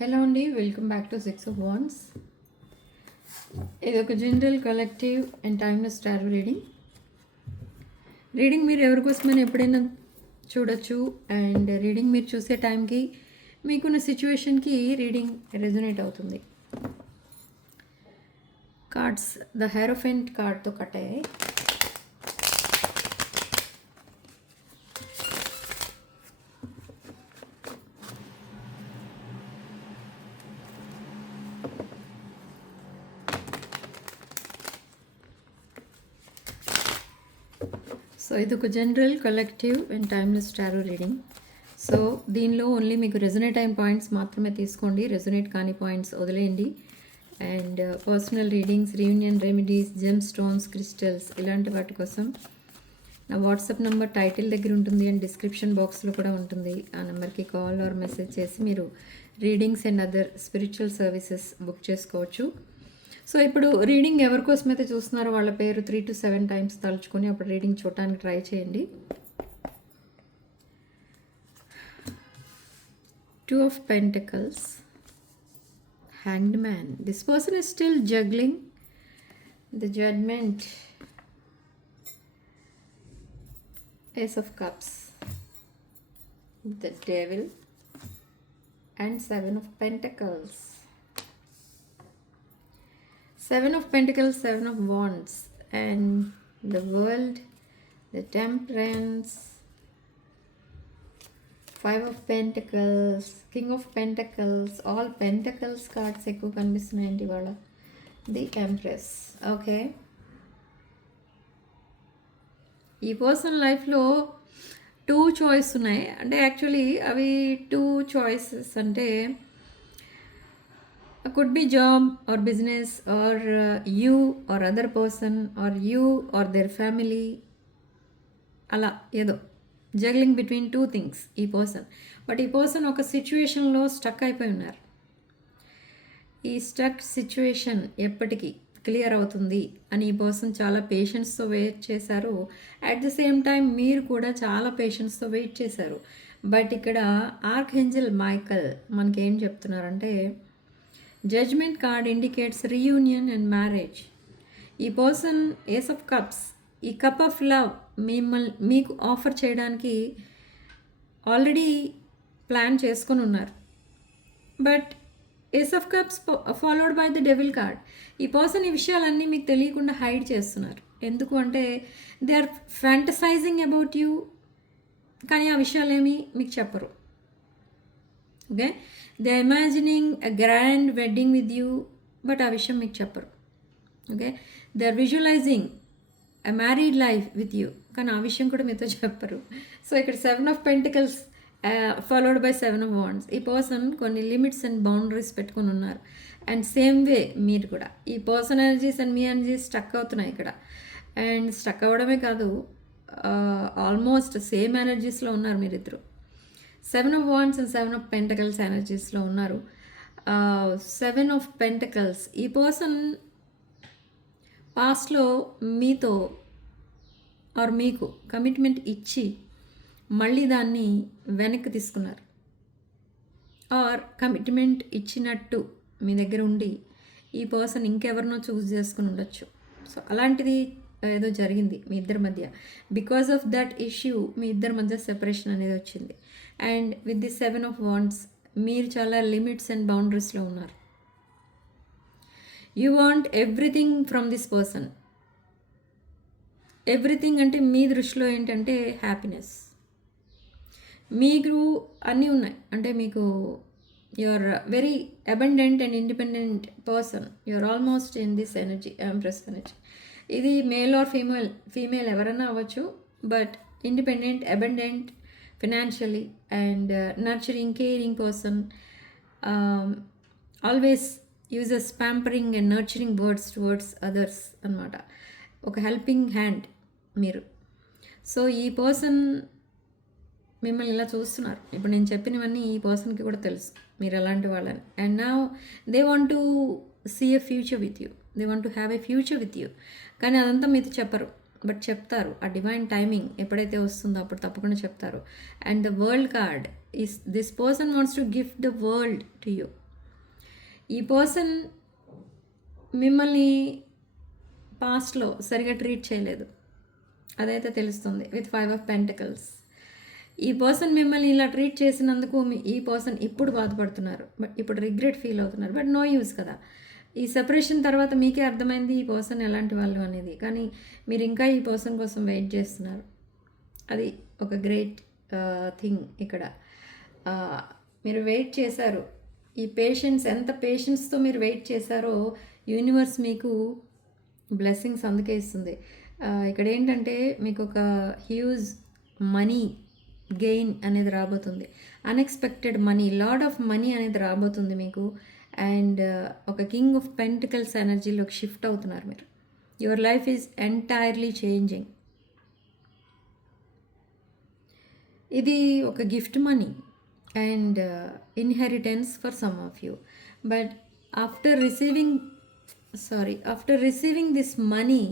Hello అండి, welcome back to 6 of Wands. ఇది ఒక general collective and timeless tarot reading మీరు ఎవరికోసమైనా ఎప్పుడైనా చూడొచ్చు. అండ్ రీడింగ్ మీరు చూసే టైంకి మీకున్న సిచ్యువేషన్కి రీడింగ్ రెజొనేట్ అవుతుంది. కార్డ్స్ ద హెరోఫెంట్ కార్డ్తో కట్ అయ్యాయి. సో ఇది ఒక general collective and timeless tarot reading. So దీనిలో ఓన్లీ మీకు రెజొనేట్ అయిన పాయింట్స్ మాత్రమే తీసుకోండి, రెజొనేట్ కాని పాయింట్స్ వదిలేయండి. And personal readings, reunion remedies, gem stones, crystals ఇలాంటి వాటి కోసం నా వాట్సాప్ నెంబర్ టైటిల్ దగ్గర ఉంటుంది అండ్ డిస్క్రిప్షన్ బాక్స్లో కూడా ఉంటుంది. ఆ నెంబర్కి కాల్ ఆర్ మెసేజ్ చేసి మీరు readings and other spiritual services book చేసుకోవచ్చు. సో ఇప్పుడు రీడింగ్ ఎవరికోసం అయితే చూస్తున్నారో వాళ్ళ పేరు 3 to 7 times తలుచుకొని అప్పుడు రీడింగ్ చూడటానికి ట్రై చేయండి. 2 of Pentacles, Hanged Man. This person is still juggling. The Judgment, Ace of Cups, the Devil, and 7 of Pentacles. 7 of Pentacles, 7 of Wands, and the World, the Temperance, 5 of Pentacles, King of Pentacles, all Pentacles cards ఎక్కువ కనిపిస్తున్నాయండి ఇవాళ. The Empress. Okay, ఈ person లైఫ్లో 2 choice ఉన్నాయి. అంటే actually అవి 2 choices అంటే could be job or business or you or other person or you or their family, అలా ఏదో జగ్లింగ్ బిట్వీన్ 2 things ఈ పర్సన్. బట్ ఈ పర్సన్ ఒక సిచ్యువేషన్లో స్టక్ అయిపోయి ఉన్నారు. ఈ స్టక్ సిచ్యువేషన్ ఎప్పటికీ క్లియర్ అవుతుంది అని ఈ పర్సన్ చాలా పేషెన్స్తో వెయిట్ చేశారు. అట్ ద సేమ్ టైం మీరు కూడా చాలా పేషెన్స్తో వెయిట్ చేశారు. బట్ ఇక్కడ ఆర్క్ఏంజెల్ మైకల్ మనకేం చెప్తున్నారంటే, judgement card indicates reunion and marriage. ఈ పర్సన్ ఏస్ ఆఫ్ కప్స్, ఈ కప్ ఆఫ్ లవ్ మీకు ఆఫర్ చేయడానికి ఆల్రెడీ ప్లాన్ చేసుకొని ఉన్నారు. But ace of cups followed by the devil card. ఈ పర్సన్ ఈ విషయాలన్నీ మీకు తెలియకుండా హైడ్ చేస్తున్నారు. ఎందుకు అంటే they are fantasising about you, కానీ ఆ విషయాలేమీ మీకు చెప్పరు. Okay, they are imagining a grand wedding with you, but ఆ విషయం మీకు చెప్పరు. Okay, they are visualising a married life with you, కానీ ఆ విషయం కూడా మీతో చెప్పరు. సో ఇక్కడ 7 of Pentacles followed by 7 of Wands. ఈ పర్సన్ కొన్ని లిమిట్స్ అండ్ బౌండరీస్ పెట్టుకొని ఉన్నారు. అండ్ సేమ్ వే మీరు కూడా ఈ person energies and me energies stuck అవుతున్నాయి ఇక్కడ. అండ్ స్టక్ అవ్వడమే కాదు, ఆల్మోస్ట్ సేమ్ ఎనర్జీస్లో ఉన్నారు మీరిద్దరు. 7 of Wands and 7 of Pentacles ఎనర్జీస్లో ఉన్నారు. 7 of Pentacles ఈ పర్సన్ పాస్ట్లో మీతో ఆర్ మీకు కమిట్మెంట్ ఇచ్చి మళ్ళీ దాన్ని వెనక్కి తీసుకున్నారు. ఆర్ కమిట్మెంట్ ఇచ్చినట్టు మీ దగ్గర ఉండి ఈ పర్సన్ ఇంకెవరినో చూస్ చేసుకుని ఉండొచ్చు. సో అలాంటిది ఏదో జరిగింది మీ ఇద్దరి మధ్య. బికాస్ ఆఫ్ దట్ ఇష్యూ మీ ఇద్దరి మధ్య సెపరేషన్ అనేది వచ్చింది. And with the 7 of Wands మీరు చాలా లిమిట్స్ అండ్ బౌండరీస్లో ఉన్నారు. You want everything from this person. Everything అంటే మీ దృష్టిలో ఏంటంటే హ్యాపీనెస్. మీకు అన్నీ ఉన్నాయి. అంటే మీకు you are very abundant and independent person. You are almost in this energy, empress energy. ఇది మేల్ ఆర్ ఫీమేల్ ఎవరైనా అవ్వచ్చు. But independent, abundant financially and nurturing, caring person. Always uses pampering and nurturing words towards others అనమాట. ఒక helping hand మీరు. So ఈ person మిమ్మల్ని ఇలా చూస్తున్నారు. ఇప్పుడు నేను చెప్పినవన్నీ ఈ పర్సన్కి కూడా తెలుసు మీరు ఎలాంటి వాళ్ళని. And now they want to see a future with you, they want to have a future with you. కానీ అదంతా మీతో చెప్పరు, బట్ చెప్తారు. ఆ డివైన్ టైమింగ్ ఎప్పుడైతే వస్తుందో అప్పుడు తప్పకుండా చెప్తారు. And the world card is this person wants to gift the world to you. ఈ పర్సన్ మిమ్మల్ని పాస్ట్లో సరిగా ట్రీట్ చేయలేదు, అదైతే తెలుస్తుంది విత్ 5 of Pentacles. ఈ పర్సన్ మిమ్మల్ని ఇలా ట్రీట్ చేసినందుకు ఈ పర్సన్ ఇప్పుడు బాధపడుతున్నారు, బట్ ఇప్పుడు రిగ్రెట్ ఫీల్ అవుతున్నారు. బట్ నో యూజ్ కదా, ఈ సెపరేషన్ తర్వాత మీకే అర్థమైంది ఈ పర్సన్ ఎలాంటి వాళ్ళు అనేది. కానీ మీరు ఇంకా ఈ పర్సన్ కోసం వెయిట్ చేస్తున్నారు. అది ఒక గ్రేట్ థింగ్ ఇక్కడ. మీరు వెయిట్ చేశారు. ఈ ఎంత పేషెన్స్తో మీరు వెయిట్ చేశారో యూనివర్స్ మీకు బ్లెస్సింగ్స్ అందుకే ఇస్తుంది. ఇక్కడ ఏంటంటే మీకు ఒక హ్యూజ్ మనీ గెయిన్ అనేది రాబోతుంది. Unexpected money, lot of money అనేది రాబోతుంది మీకు. అండ్ ఒక కింగ్ ఆఫ్ పెంటికల్స్ ఎనర్జీలోకి షిఫ్ట్ అవుతున్నారు మీరు. Your life is entirely changing. ఇది ఒక gift money and inheritance for some of you. But after receiving this money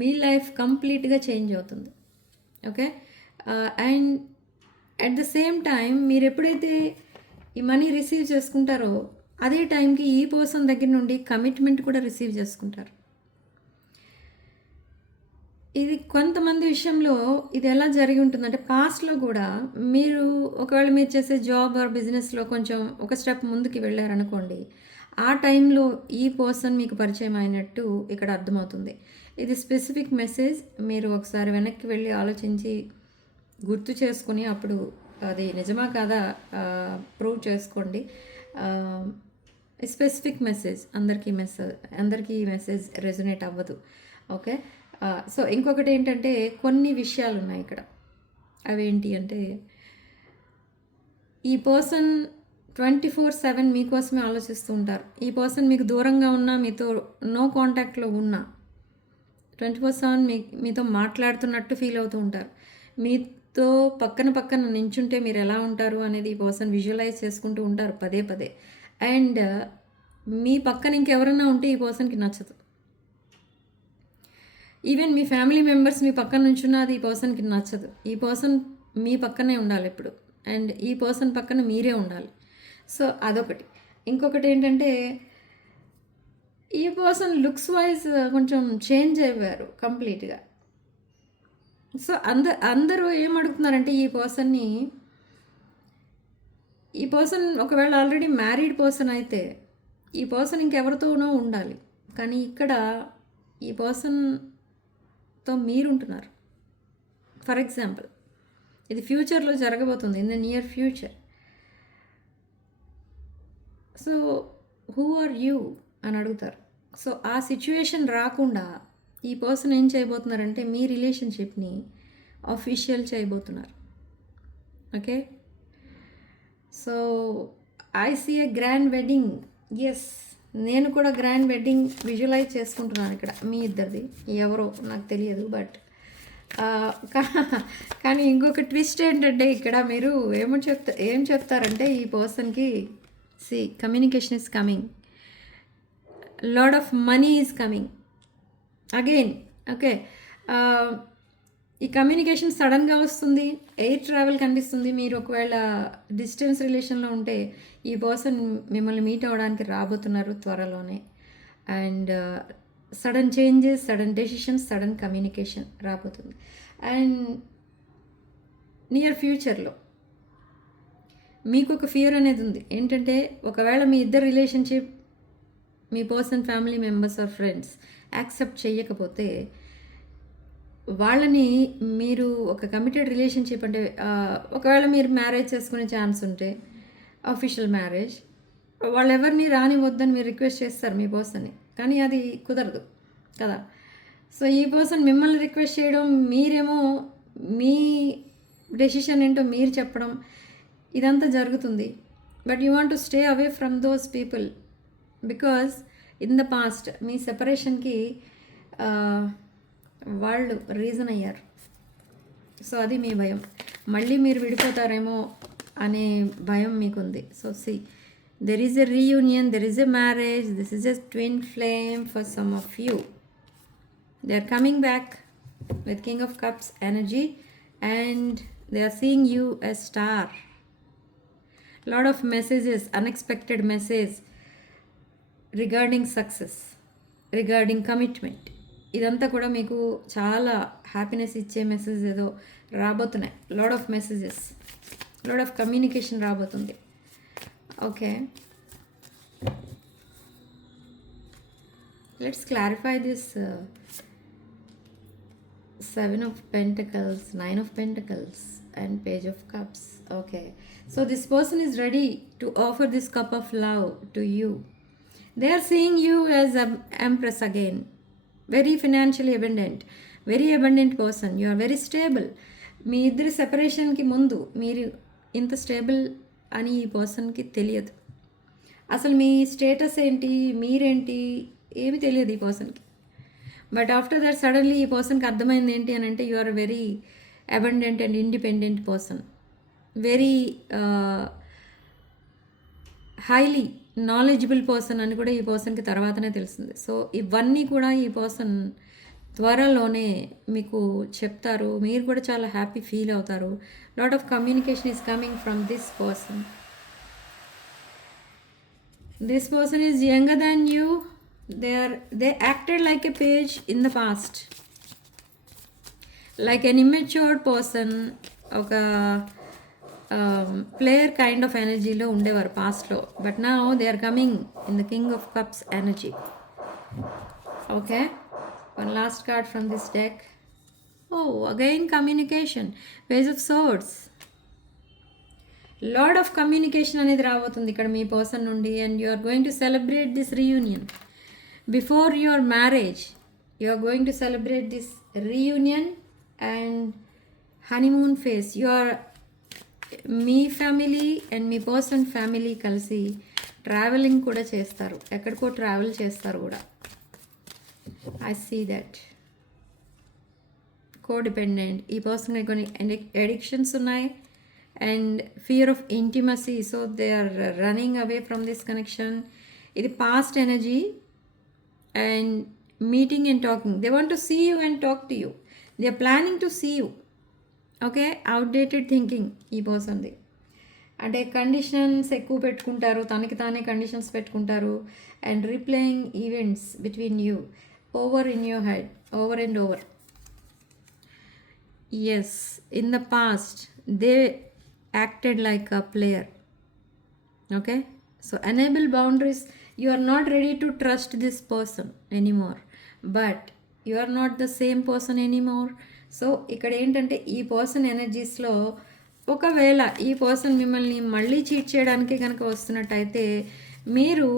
me life కంప్లీట్గా చేంజ్ అవుతుంది. Okay, and at the same time మీరు ఎప్పుడైతే ఈ money receive చేసుకుంటారో అదే టైంకి ఈ పర్సన్ దగ్గర నుండి కమిట్మెంట్ కూడా రిసీవ్ చేసుకుంటారు. ఇది కొంతమంది విషయంలో ఇది ఎలా జరిగి ఉంటుందంటే పాస్ట్లో కూడా మీరు ఒకవేళ మీరు చేసే జాబ్ ఆర్ బిజినెస్లో కొంచెం ఒక స్టెప్ ముందుకు వెళ్ళారనుకోండి, ఆ టైంలో ఈ పర్సన్ మీకు పరిచయం అయినట్టు ఇక్కడ అర్థమవుతుంది. ఇది స్పెసిఫిక్ మెసేజ్. మీరు ఒకసారి వెనక్కి వెళ్ళి ఆలోచించి గుర్తు చేసుకుని అప్పుడు అది నిజమా కాదా ప్రూవ్ చేసుకోండి. స్పెసిఫిక్ మెసేజ్ అందరికీ మెసేజ్ రెజొనేట్ అవ్వదు. ఓకే, సో ఇంకొకటి ఏంటంటే కొన్ని విషయాలు ఉన్నాయి ఇక్కడ. అవేంటి అంటే ఈ పర్సన్ 24/7 మీకోసమే ఆలోచిస్తూ ఉంటారు. ఈ పర్సన్ మీకు దూరంగా ఉన్నా, మీతో నో కాంటాక్ట్లో ఉన్నా 24/7 మీతో మాట్లాడుతున్నట్టు ఫీల్ అవుతూ ఉంటారు. మీతో పక్కన నించుంటే మీరు ఎలా ఉంటారు అనేది ఈ పర్సన్ విజువలైజ్ చేసుకుంటూ ఉంటారు పదే పదే. అండ్ మీ పక్కన ఇంకెవరన్నా ఉంటే ఈ పర్సన్కి నచ్చదు. ఈవెన్ మీ ఫ్యామిలీ మెంబర్స్ మీ పక్కన నుంచున్నా అది ఈ పర్సన్కి నచ్చదు. ఈ పర్సన్ మీ పక్కనే ఉండాలి ఎప్పుడు, అండ్ ఈ పర్సన్ పక్కన మీరే ఉండాలి. సో అదొకటి. ఇంకొకటి ఏంటంటే ఈ పర్సన్ లుక్స్ వైజ్ కొంచెం చేంజ్ అయ్యారు కంప్లీట్గా. సో అందరూ ఏమడుగుతున్నారంటే ఈ పర్సన్ ఒకవేళ ఆల్రెడీ మ్యారీడ్ పర్సన్ అయితే ఈ పర్సన్ ఇంకెవరితోనో ఉండాలి, కానీ ఇక్కడ ఈ పర్సన్తో మీరుంటున్నారు. ఫర్ ఎగ్జాంపుల్ ఇది ఫ్యూచర్లో జరగబోతుంది, in the near future. So who are you అని అడుగుతారు. సో ఆ సిచ్యువేషన్ రాకుండా ఈ పర్సన్ ఏం చేయబోతున్నారంటే మీ రిలేషన్షిప్ని అఫీషియల్ చేయబోతున్నారు. Okay, so I see a grand wedding. Yes, నేను కూడా గ్రాండ్ వెడ్డింగ్ విజువలైజ్ చేసుకుంటున్నాను ఇక్కడ మీ ఇద్దరిది. ఎవరో నాకు తెలియదు, బట్ కానీ ఇంకొక ట్విస్ట్ ఏంటంటే ఇక్కడ మీరు ఏం చెప్తారంటే ఈ పర్సన్కి communication is coming, lot of money is coming again. Okay, ఈ కమ్యూనికేషన్ సడన్గా వస్తుంది, ఎయిర్ ట్రావెల్ కనిపిస్తుంది. మీరు ఒకవేళ డిస్టెన్స్ రిలేషన్లో ఉంటే ఈ పర్సన్ మిమ్మల్ని మీట్ అవ్వడానికి రాబోతున్నారు త్వరలోనే. And sudden changes, sudden decisions, sudden communication రాబోతుంది. అండ్ నియర్ ఫ్యూచర్లో మీకు ఒక ఫియర్ అనేది ఉంది. ఏంటంటే ఒకవేళ మీ ఇద్దరు రిలేషన్షిప్ మీ person family members or friends accept చేయకపోతే వాళ్ళని మీరు ఒక కమిటెడ్ రిలేషన్షిప్ అంటే ఒకవేళ మీరు మ్యారేజ్ చేసుకునే ఛాన్స్ ఉంటే అఫీషియల్ మ్యారేజ్, వాళ్ళు ఎవరిని రానివద్దని మీరు రిక్వెస్ట్ చేస్తారు మీ పర్సన్ని, కానీ అది కుదరదు కదా. సో ఈ పర్సన్ మిమ్మల్ని రిక్వెస్ట్ చేయడం, మీరేమో మీ డెసిషన్ ఏంటో మీరు చెప్పడం, ఇదంతా జరుగుతుంది. But you want to stay away from those people because in the past మీ సెపరేషన్కి వాళ్ళు రీజన్ అయ్యారు. సో అది మీ భయం, మళ్ళీ మీరు విడిపోతారేమో అనే భయం మీకుంది. So there is a reunion, there is a marriage, this is a twin flame for some of you. They are coming back with King of Cups energy and they are seeing you as star. Lot of messages, unexpected message regarding success, regarding commitment, ఇదంతా కూడా మీకు చాలా happiness ఇచ్చే message ఏదో రాబోతున్నాయి. Lot of messages, lot of communication రాబోతుంది. Okay, let's clarify this Seven of Pentacles, Nine of Pentacles, and Page of Cups. Okay, so this person is ready to offer this cup of love to you. They are seeing you as an empress again, very financially abundant, very abundant person. You are very stable. మీ ఇద్దరి సెపరేషన్కి ముందు మీరు ఇంత stable అని ఈ పర్సన్కి తెలియదు. అసలు మీ status ఏంటి, మీరేంటి, ఏమి తెలియదు ఈ పర్సన్కి. బట్ ఆఫ్టర్ దట్ సడన్లీ ఈ పర్సన్కి అర్థమైంది ఏంటి అని అంటే you are very abundant and independent person, very highly knowledgeable person అని కూడా ఈ పర్సన్కి తర్వాతనే తెలిసింది. సో ఇవన్నీ కూడా ఈ పర్సన్ త్వరలోనే మీకు చెప్తారు. మీరు కూడా చాలా హ్యాపీ ఫీల్ అవుతారు. Lot of communication is coming from this person. This person is younger than you. They acted like a page in the past, like an immature person, ఒక ప్లేయర్ కైండ్ ఆఫ్ ఎనర్జీలో ఉండేవారు పాస్ట్లో. But now they are coming in the king of cups energy. Okay, one last card from this deck. Oh, again communication, page of swords. Lot of communication అనేది రాబోతుంది ఇక్కడ మీ person నుండి. And you are going to celebrate this reunion. Before your marriage, you are going to celebrate this reunion and honeymoon phase. You are me family and me person family కలిసి travelling కూడా చేస్తారు, ఎక్కడికో travel చేస్తారు కూడా. I see that. కోడిపెండెంట్, ఈ person కొన్ని addictions ఉన్నాయి and fear of intimacy. So they are running away from this connection. ఇది past energy. And meeting and talking, they want to see you and talk to you. They are planning to see you. Okay, outdated thinking ఈ పర్సన్ది. అంటే conditions ఎక్కువ పెట్టుకుంటారు, తనకి తానే conditions పెట్టుకుంటారు. And replaying events between you over in your head, over and over. Yes, in the past they acted like a player. Okay, so enable boundaries. You are not ready to trust this person anymore, but you are not the same person anymore. So ఇక్కడ ఏంటంటే ఈ person ఎనర్జీస్లో ఒకవేళ ఈ person మిమ్మల్ని మళ్ళీ cheat చేయడానికి కనుక వస్తున్నట్టయితే మీరు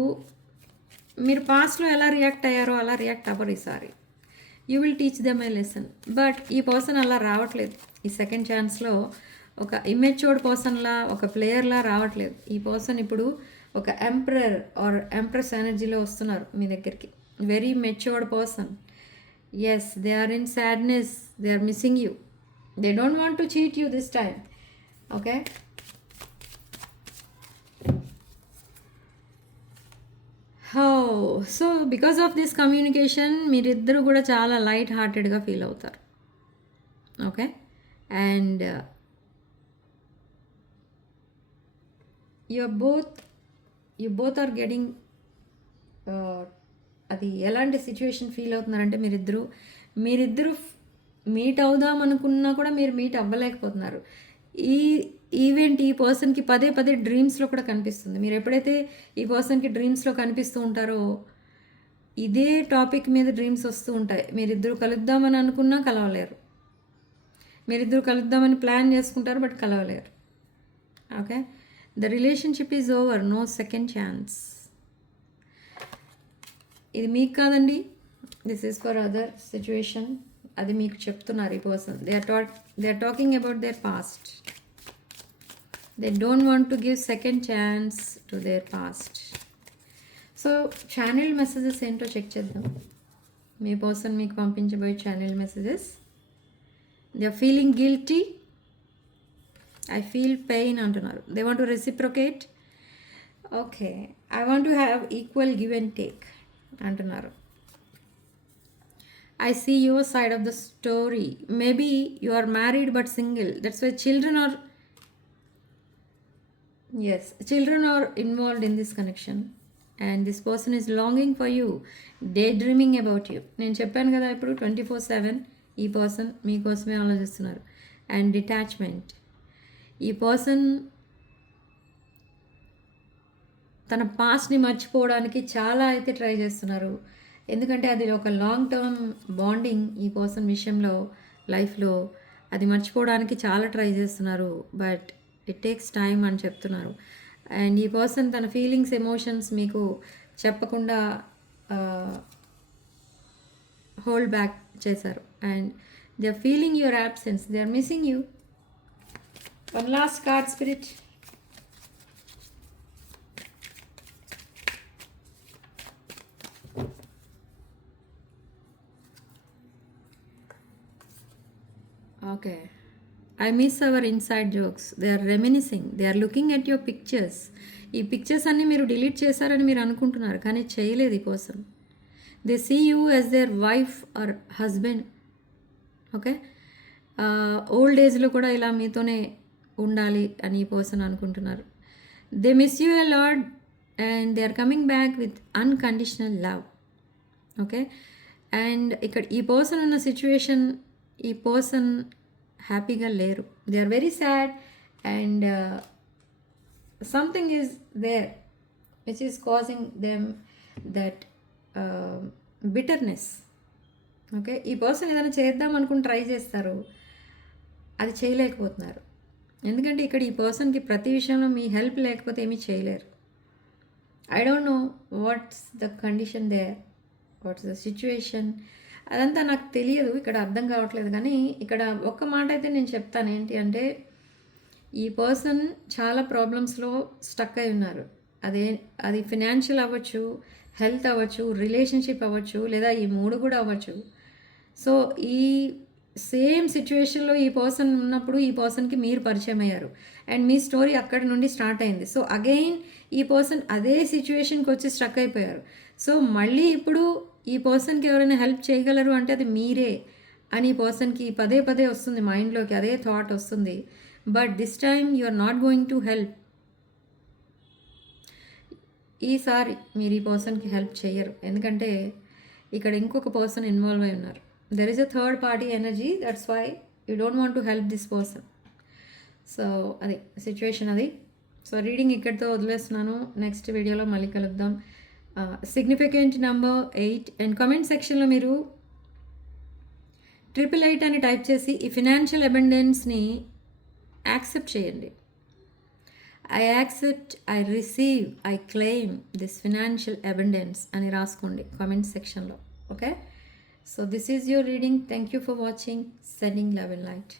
పాస్ట్లో ఎలా రియాక్ట్ అయ్యారో అలా రియాక్ట్ అవ్వరు ఈసారి. You will teach them A lesson. But ఈ పర్సన్ అలా రావట్లేదు. ఈ సెకండ్ ఛాన్స్లో ఒక ఇమ్మెచ్యూర్డ్ పర్సన్లా, ఒక ప్లేయర్లా రావట్లేదు. ఈ పర్సన్ ఇప్పుడు ఒక ఎంపరర్ ఆర్ ఎంప్రెస్ ఎనర్జీలో వస్తున్నారు మీ దగ్గరికి. Very matured person. Yes, they are in sadness, they are missing you, they don't want to cheat you this time. Okay, so because of this communication మీరిద్దరు కూడా చాలా లైట్ హార్టెడ్గా ఫీల్ అవుతారు. Okay, and you both are getting, అది ఎలాంటి situation feel అవుతున్నారంటే మీరిద్దరు meet అవుదాం అనుకున్నా కూడా మీరు మీట్ అవ్వలేకపోతున్నారు. ఈ ఈవెంట్ ఈ పర్సన్కి పదే పదే డ్రీమ్స్లో కూడా కనిపిస్తుంది. మీరు ఎప్పుడైతే ఈ పర్సన్కి డ్రీమ్స్లో కనిపిస్తూ ఉంటారో ఇదే టాపిక్ మీద డ్రీమ్స్ వస్తూ ఉంటాయి. మీరిద్దరు కలుద్దామని అనుకున్నా కలవలేరు, మీరిద్దరు కలుద్దామని ప్లాన్ చేసుకుంటారు బట్ కలవలేరు. Okay, the relationship is over, no second chance. ఇది మీకు కాదండి, this is for other situation. అది మీకు చెప్తున్నారు ఈ person. They are talking about their past. They don't want to give second chance to their past. So channel messages ఏంటో check చేద్దాం. మీ పర్సన్ మీకు పంపించబోయే channel messages. They are feeling guilty, I feel pain అంటున్నారు. They want to reciprocate. Okay, I want to have equal give and take అంటున్నారు. I see your side of the story. Maybe you are married but single. That's why children are involved in this connection. And this person is longing for you, day dreaming about you. నేను చెప్పాను కదా ఇప్పుడు 24/7 ఈ person మీకోసమే ఆలోచిస్తున్నారు. And detachment, ఈ person తన పాస్ట్ని మర్చిపోవడానికి చాలా అయితే ట్రై చేస్తున్నారు. ఎందుకంటే అది ఒక లాంగ్ టర్మ్ బాండింగ్ ఈ పర్సన్ విషయంలో, లైఫ్లో అది మర్చిపోవడానికి చాలా ట్రై చేస్తున్నారు. బట్ ఇట్ టేక్స్ టైమ్ అని చెప్తున్నారు. అండ్ ఈ పర్సన్ తన ఫీలింగ్స్, ఎమోషన్స్ మీకు చెప్పకుండా హోల్డ్ బ్యాక్ చేశారు. And they are feeling your absence, they are missing you. One last card spirit. Okay, I miss our inside jokes, they are reminiscing, they are looking at your pictures. ఈ pictures అన్నీ మీరు delete చేశారని మీరు అనుకుంటున్నారు, కానీ చేయలేదు ఈ person. They see you as their wife or husband. Okay, old ఏజ్లో కూడా ఇలా మీతోనే ఉండాలి అని ఈ పర్సన్ అనుకుంటున్నారు. They miss you a lot and they are coming back with unconditional love. Okay, and ఇక్కడ ఈ పర్సన్ ఉన్న సిచ్యువేషన్, ఈ పర్సన్ హ్యాపీగా లేరు. They are very sad and something is there which is causing them that bitterness. Okay, ఈ person ఏదైనా చేద్దాం అనుకుని ట్రై చేస్తారు, అది చేయలేకపోతున్నారు. ఎందుకంటే ఇక్కడ ఈ పర్సన్కి ప్రతి విషయంలో మీ హెల్ప్ లేకపోతే ఏమీ చేయలేరు. I don't know what's the condition there, what's the situation, అదంతా నాకు తెలియదు, ఇక్కడ అర్థం కావట్లేదు. కానీ ఇక్కడ ఒక్క మాట అయితే నేను చెప్తాను, ఏంటి అంటే ఈ పర్సన్ చాలా ప్రాబ్లమ్స్లో స్టక్ అయి ఉన్నారు. అది ఫినాన్షియల్ అవ్వచ్చు, హెల్త్ అవ్వచ్చు, రిలేషన్షిప్ అవ్వచ్చు, లేదా ఈ మూడు కూడా అవ్వచ్చు. సో ఈ సేమ్ సిచ్యువేషన్లో ఈ పర్సన్ ఉన్నప్పుడు ఈ పర్సన్కి మీరు పరిచయం అయ్యారు అండ్ మీ స్టోరీ అక్కడి నుండి స్టార్ట్ అయింది. సో అగైన్ ఈ పర్సన్ అదే సిచ్యువేషన్కి వచ్చి స్ట్రక్ అయిపోయారు. సో మళ్ళీ ఇప్పుడు ఈ పర్సన్కి ఎవరైనా హెల్ప్ చేయగలరు అంటే అది మీరే అని ఈ పర్సన్కి పదే పదే వస్తుంది మైండ్లోకి, అదే థాట్ వస్తుంది. But this time you are not going to help. ఈసారి మీరు ఈ పర్సన్కి హెల్ప్ చేయరు, ఎందుకంటే ఇక్కడ ఇంకొక పర్సన్ ఇన్వాల్వ్ అయి ఉన్నారు. There is a third party energy, that's why you don't want to help this person. So అది సిచ్యువేషన్ అది. సో రీడింగ్ ఇక్కడితో వదిలేస్తున్నాను, నెక్స్ట్ వీడియోలో మళ్ళీ కలుద్దాం. సిగ్నిఫికెంట్ నెంబర్ 8 అండ్ కామెంట్ సెక్షన్లో మీరు 888 అని టైప్ చేసి ఈ ఫినాన్షియల్ అబండెన్స్ని యాక్సెప్ట్ చేయండి. I accept, I receive, I claim this financial abundance అని రాసుకోండి కామెంట్ సెక్షన్లో. Okay, so this is your reading. Thank you for watching. Sending love and light.